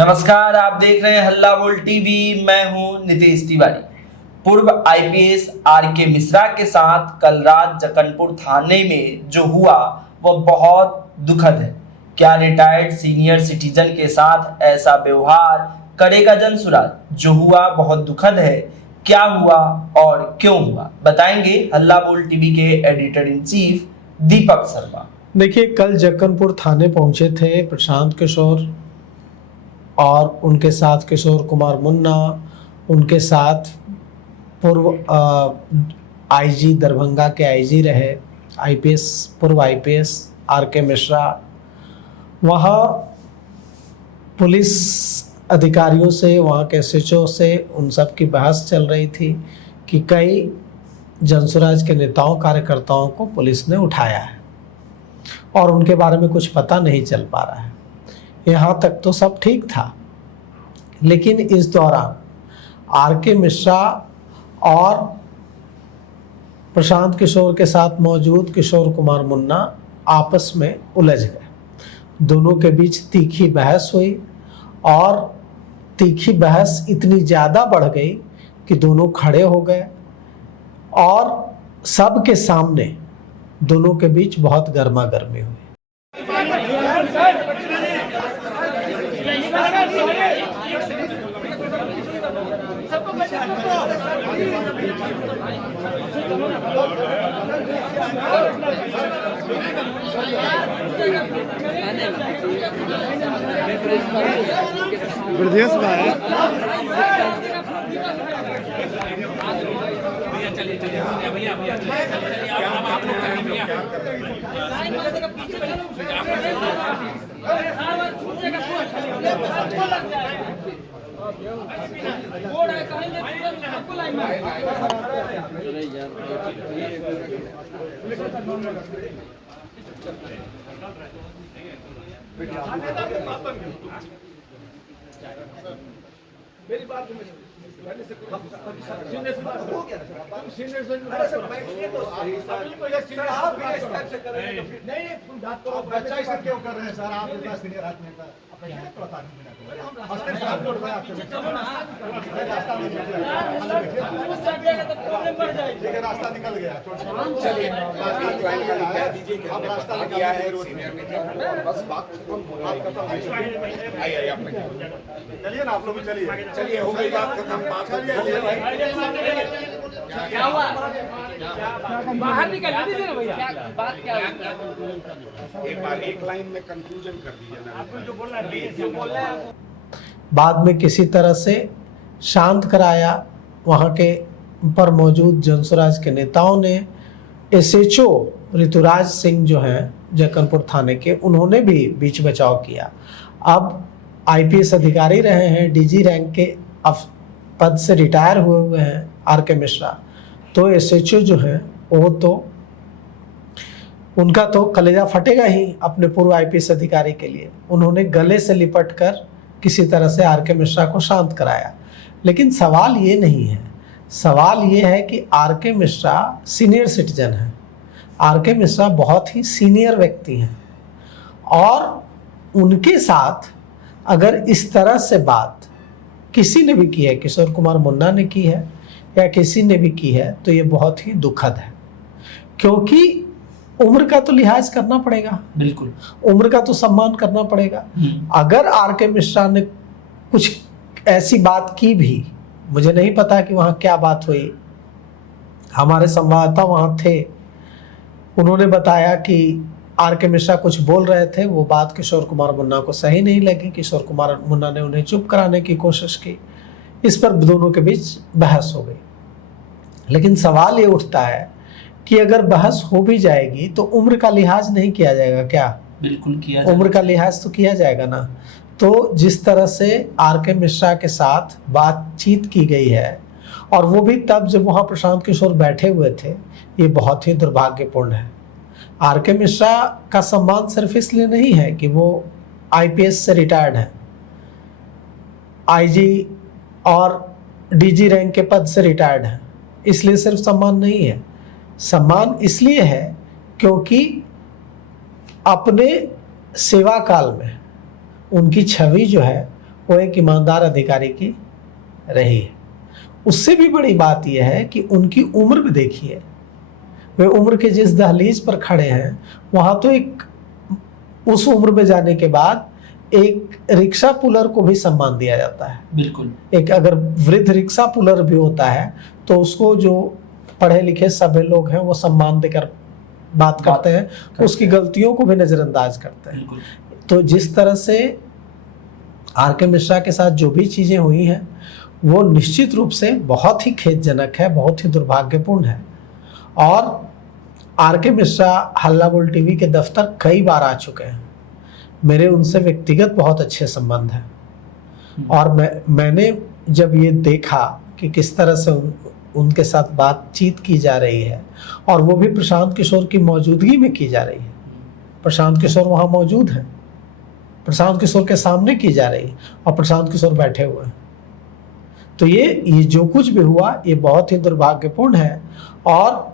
नमस्कार, आप देख रहे हैं हल्ला बोल टीवी। मैं हूं नितेश तिवारी। पूर्व आईपीएस आरके मिश्रा के साथ कल रात जक्कनपुर थाने में जो हुआ वह बहुत दुखद है। क्या रिटायर्ड सीनियर सिटीजन के साथ ऐसा व्यवहार करेगा जनसुराज? जो हुआ बहुत दुखद है। क्या हुआ और क्यों हुआ, बताएंगे हल्ला बोल टीवी के editor in chief Deepak Sharma. देखिए, कल जक्कनपुर थाने पहुंचे थे प्रशांत किशोर और उनके साथ किशोर कुमार मुन्ना, उनके साथ पूर्व आईजी दरभंगा के आईजी रहे आईपीएस, पूर्व आईपीएस आरके मिश्रा। वहाँ पुलिस अधिकारियों से, वहाँ के एसएचओ से उन सब की बहस चल रही थी कि कई जनसुराज के नेताओं कार्यकर्ताओं को पुलिस ने उठाया है और उनके बारे में कुछ पता नहीं चल पा रहा है। यहाँ तक तो सब ठीक था, लेकिन इस दौरान आरके मिश्रा और प्रशांत किशोर के साथ मौजूद किशोर कुमार मुन्ना आपस में उलझ गए। दोनों के बीच तीखी बहस हुई और तीखी बहस इतनी ज़्यादा बढ़ गई कि दोनों खड़े हो गए और सबके सामने दोनों के बीच बहुत गर्मा गर्मी हुई। प्रदेश में है। मेरी बात पहले से सीनियर से बात हो गया ना, सीनियर से बैठिए तो आप इस टाइप से कर रहे हैं। नहीं तुम बात करो, बच्चा इसे क्यों कर रहे हैं सर? आप इतना सीनियर आदमी का अपने यहाँ तो बता दीजिए ना। हम रास्ते में हाथ जोड़ रहे हैं आपसे, चलो ना रास्ता में ठीक है, रास्ता निकल गया। चलिए अब रास्ता निकल गया है, बस बात आइए आप चलिए ना, आप लोग भी चलिए हो गई बात खत्म। क्या हुआ? बाहर निकल दीजिए ना भैया। बात क्या हुई? एक बार एक लाइन में कंक्लूजन कर दीजिए ना। आपको जो बोल रहा है बाद में किसी तरह से शांत कराया। वहाँ के पर मौजूद जनसुराज के नेताओं ने, एसएचओ ऋतुराज सिंह जो हैं जक्कनपुर थाने के, उन्होंने भी बीच बचाव किया। अब आईपीएस अधिकारी रहे हैं, डीजी रैंक के पद से रिटायर हुए हैं आरके मिश्रा, तो एसएचओ जो हैं वो तो उनका तो कलेजा फटेगा ही अपने पूर्व आईपीएस अधिकारी के लिए। उन्होंने गले से लिपट कर किसी तरह से आरके मिश्रा को शांत कराया। लेकिन सवाल ये नहीं है, सवाल ये है कि आरके मिश्रा सीनियर सिटीजन हैं। आरके मिश्रा बहुत ही सीनियर व्यक्ति हैं और उनके साथ अगर इस तरह से बात किसी ने भी की है, किशोर कुमार मुन्ना ने की है या किसी ने भी की है, तो ये बहुत ही दुखद है। क्योंकि उम्र का तो लिहाज करना पड़ेगा, बिल्कुल उम्र का तो सम्मान करना पड़ेगा। अगर आरके मिश्रा ने कुछ ऐसी बात की भी, मुझे नहीं पता कि वहाँ क्या बात हुई, हमारे संवाददाता वहाँ थे, उन्होंने बताया कि आरके मिश्रा कुछ बोल रहे थे, वो बात किशोर कुमार मुन्ना को सही नहीं लगी। किशोर कुमार मुन्ना ने उन्हें चुप कराने की कोशिश की, इस पर दोनों के बीच बहस हो गई। लेकिन सवाल ये उठता है कि अगर बहस हो भी जाएगी तो उम्र का लिहाज नहीं किया जाएगा क्या? बिल्कुल किया, उम्र का लिहाज तो किया जाएगा ना। तो जिस तरह से आरके मिश्रा के साथ बातचीत की गई है, और वो भी तब जब वहाँ प्रशांत किशोर बैठे हुए थे, ये बहुत ही दुर्भाग्यपूर्ण है। आरके मिश्रा का सम्मान सिर्फ इसलिए नहीं है कि वो आईपीएस से रिटायर्ड है, आईजी और डीजी रैंक के पद से रिटायर्ड है, इसलिए सिर्फ सम्मान नहीं है। सम्मान इसलिए है क्योंकि अपने सेवा काल में उनकी छवि जो है वो एक ईमानदार अधिकारी की रही है। उससे भी बड़ी बात यह है कि उनकी उम्र भी देखिए, वे उम्र के जिस दहलीज पर खड़े हैं वहां तो एक उस उम्र में जाने के बाद एक रिक्शा पुलर को भी सम्मान दिया जाता है। बिल्कुल। एक अगर वृद्ध रिक्शा पुलर भी होता है तो उसको जो पढ़े लिखे सभ्य लोग हैं वो सम्मान देकर बात करते हैं, उसकी गलतियों को भी नजरअंदाज करते हैं। बिल्कुल। तो जिस तरह से आर के मिश्रा के साथ जो भी चीजें हुई हैं वो निश्चित रूप से बहुत ही खेदजनक है, बहुत ही दुर्भाग्यपूर्ण है। और आर के मिश्रा हल्ला बोल टीवी के दफ्तर कई बार आ चुके हैं, मेरे उनसे व्यक्तिगत बहुत अच्छे संबंध हैं। और मैंने जब ये देखा कि किस तरह से उनके साथ बातचीत की जा रही है और वो भी प्रशांत किशोर की मौजूदगी में की जा रही है, प्रशांत किशोर वहाँ मौजूद हैं, प्रशांत किशोर के सामने की जा रही है और प्रशांत किशोर बैठे हुए हैं, तो ये जो कुछ भी हुआ ये बहुत ही दुर्भाग्यपूर्ण है। और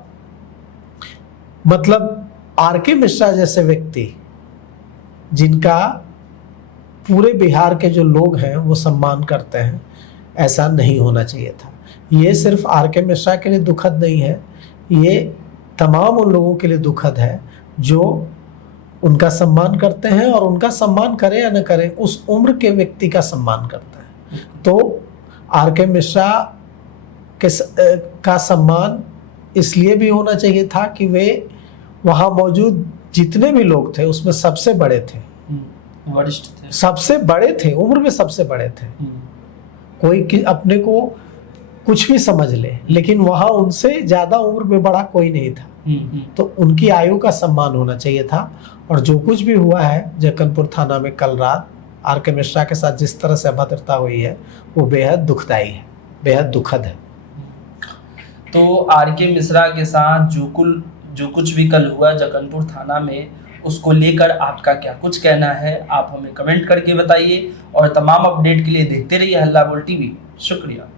मतलब आर के मिश्रा जैसे व्यक्ति जिनका पूरे बिहार के जो लोग हैं वो सम्मान करते हैं, ऐसा नहीं होना चाहिए था। ये सिर्फ आर के मिश्रा के लिए दुखद नहीं है, ये तमाम उन लोगों के लिए दुखद है जो उनका सम्मान करते हैं और उनका सम्मान करें या न करें उस उम्र के व्यक्ति का सम्मान करते हैं। तो आर के मिश्रा का सम्मान इसलिए भी होना चाहिए था कि वे वहाँ मौजूद जितने भी लोग थे उसमें सबसे बड़े थे, वरिष्ठ थे, सबसे बड़े थे, उम्र में सबसे बड़े थे। कोई अपने को कुछ भी समझ ले लेकिन वहाँ उनसे ज्यादा उम्र में बड़ा कोई नहीं था, तो उनकी आयु का सम्मान होना चाहिए था। और जो कुछ भी हुआ है जक्कनपुर थाना में कल रात आर के मिश्रा के साथ जिस तरह से अभद्रता हुई है वो बेहद दुखदायी है, बेहद दुखद है। तो आर के मिश्रा के साथ जो कुछ भी कल हुआ जक्कनपुर थाना में, उसको लेकर आपका क्या कुछ कहना है, आप हमें कमेंट करके बताइए। और तमाम अपडेट के लिए देखते रहिए हल्ला बोल टीवी। शुक्रिया।